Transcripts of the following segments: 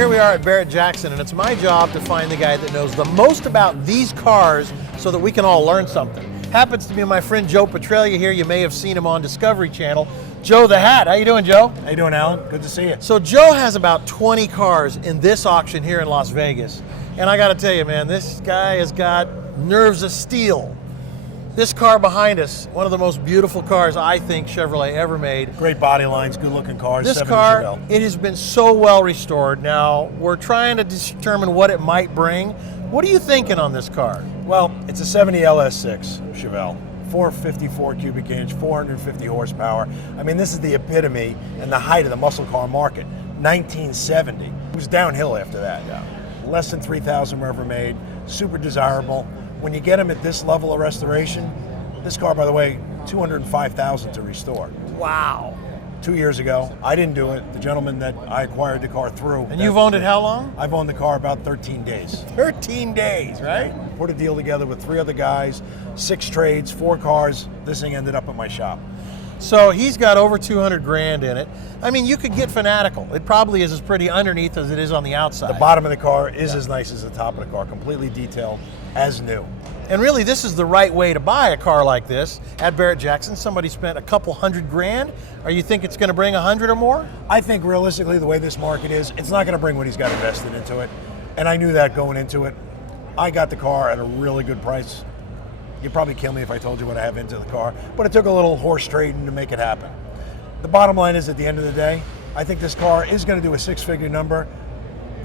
here we are at Barrett-Jackson, and it's my job to find the guy that knows the most about these cars so that we can all learn something. Happens to be my friend Joe Patralia here. You may have seen him on Discovery Channel. Joe the Hat, how you doing, Joe? How you doing, Alan? Good to see you. So Joe has about 20 cars in this auction here in Las Vegas. And I gotta tell you, man, this guy has got nerves of steel. This car behind us, one of the most beautiful cars I think Chevrolet ever made. Great body lines, good looking cars. This car, it has been so well restored. Now, we're trying to determine what it might bring. What are you thinking on this car? Well, it's a 70 LS6 Chevelle. 454 cubic inch, 450 horsepower. I mean, this is the epitome and the height of the muscle car market. 1970. It was downhill after that. Less than 3,000 were ever made. Super desirable. When you get them at this level of restoration, this car, by the way, $205,000 to restore. Wow. 2 years ago, I didn't do it. The gentleman that I acquired the car through. And you've owned it how long? I've owned the car about 13 days. 13 days, right? Put a deal together with 3 other guys, 6 trades, 4 cars. This thing ended up at my shop. So he's got over 200 grand in it. I mean, you could get fanatical. It probably is as pretty underneath as it is on the outside. The bottom of the car is as nice as the top of the car, completely detailed, as new. And really, this is the right way to buy a car like this. At Barrett-Jackson, somebody spent a couple $100 grand. Or you think it's going to bring 100 or more? I think realistically, the way this market is, it's not going to bring what he's got invested into it. And I knew that going into it. I got the car at a really good price. You'd probably kill me if I told you what I have into the car, but it took a little horse trading to make it happen. The bottom line is, at the end of the day, I think this car is going to do a 6-figure number.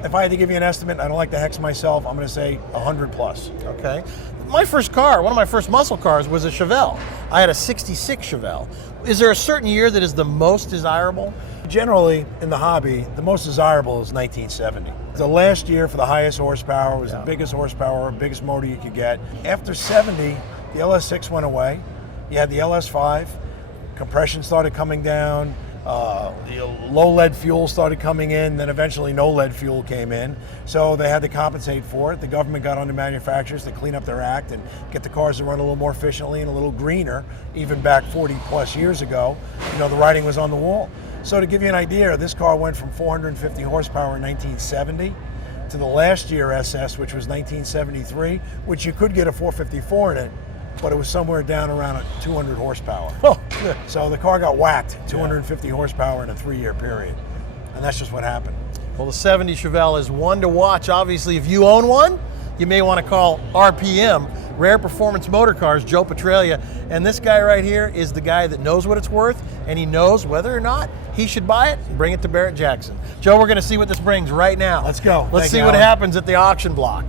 If I had to give you an estimate, I don't like to hex myself, I'm going to say 100 plus. Okay. My first car, one of my first muscle cars, was a Chevelle. I had a 66 Chevelle. Is there a certain year that is the most desirable? Generally, in the hobby, the most desirable is 1970. The last year for the highest horsepower was the biggest horsepower, biggest motor you could get. After 70, the LS6 went away. You had the LS5, compression started coming down, the low lead fuel started coming in, then eventually no lead fuel came in. So they had to compensate for it. The government got on the manufacturers to clean up their act and get the cars to run a little more efficiently and a little greener. Even back 40 plus years ago, you know, the writing was on the wall. So to give you an idea, this car went from 450 horsepower in 1970 to the last year SS, which was 1973, which you could get a 454 in it, but it was somewhere down around 200 horsepower. Oh, good. So the car got whacked, 250 horsepower in a 3-year period. And that's just what happened. Well, the 70 Chevelle is one to watch. Obviously, if you own one, you may want to call RPM, Rare Performance Motor Cars, Joe Patralia. And this guy right here is the guy that knows what it's worth, and he knows whether or not he should buy it and bring it to Barrett-Jackson. Joe, we're going to see what this brings right now. Let's go. Let's see what happens at the auction block.